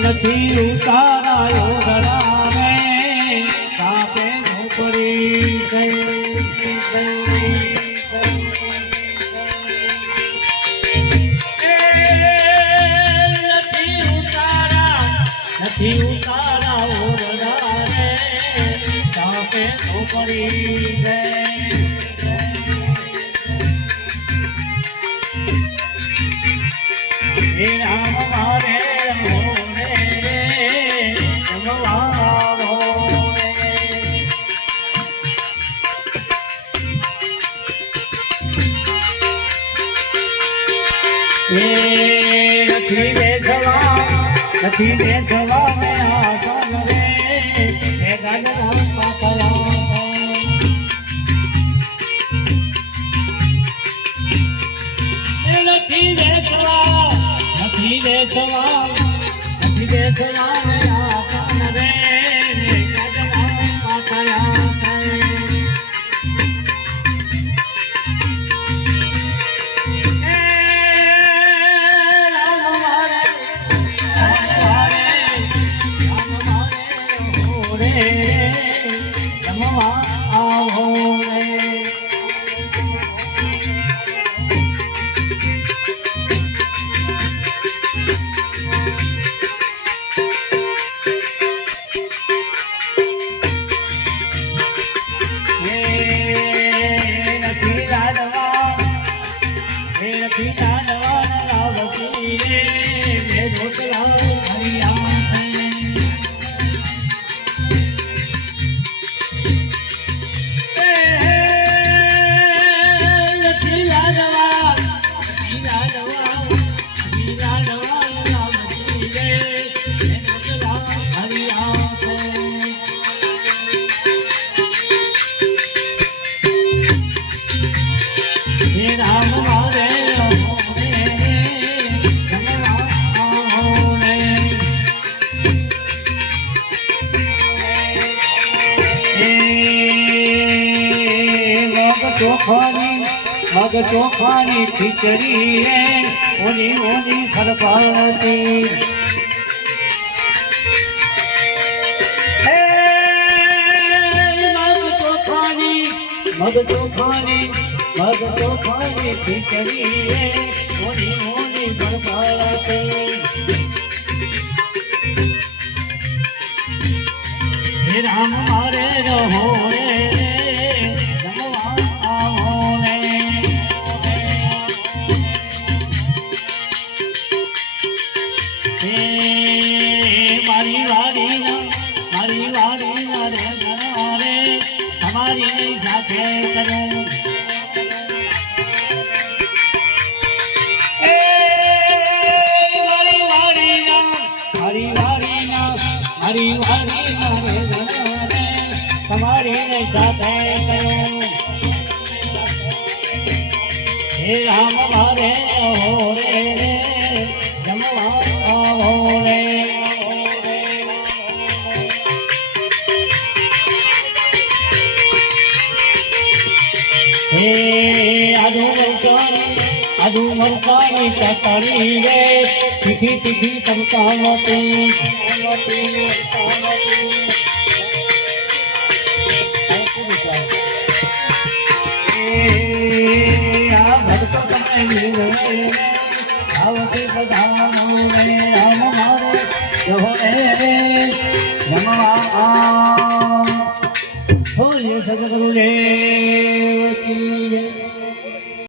નથી ઉતારાયો ધરાવે તાપે ઝોપડી ગઈ નથી ઉતારાયો ધરાવે તાપે ઝોપડી ગઈ રામ મારે નથી બેઠવા મેં આસન રે હે ગાડરા પાતળા નથી બેઠવા મેં આસન રે ગાડરા પાતળા મગ ચોખાની ખીચડી રે ઓની ઓની ખરપાતી મગ ચોખાની ખીચડી રે ઓની ઓની ખરપાતી રામ મારે રહો રે મારી વાડી ના રે ઘરે તમારી સાથે કરું મારી વાડી ના રે ઘરે તમારી સાથે કરું હે રામ મારે હો રે જમવા આવો રે હે આદુ મરચાની ચટણી રે તીખી તમતાવતી આ ભરતો તમે આવતી બધાનું રે રામ મારે રહો રે જમવા આ સદગુરુ રે